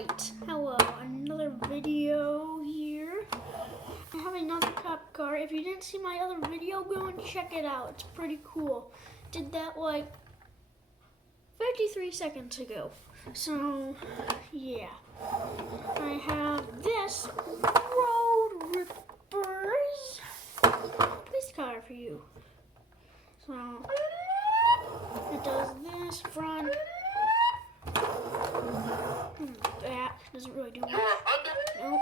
Alright, hello, another video here. I have another cop car. If you didn't see my other video, go and check it out. It's pretty cool. Did that like 53 seconds ago. So, yeah. I have this Road Rippers police car for you. So, it does this front. That doesn't really do much. Nope.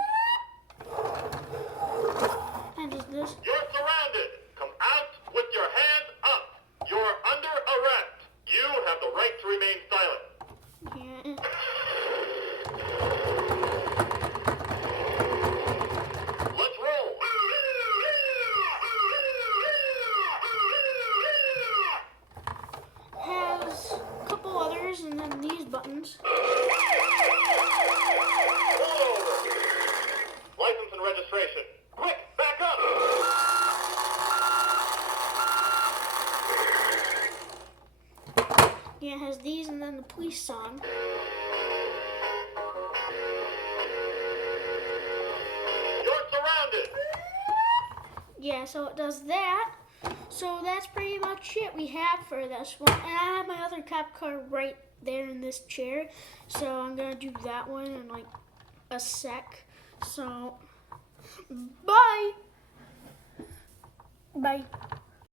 And does this. You're surrounded. Come out with your hands up. You're under arrest. You have the right to remain silent. Yeah. Let's roll. Has a couple others and then these buttons. License and registration. Quick, back up. Yeah, it has these and then the police song. You're surrounded. Yeah, so it does that. So that's pretty much it we have for this one. And I have my other cop car right there in this chair. So I'm going to do that one in like a sec. So, bye. Bye.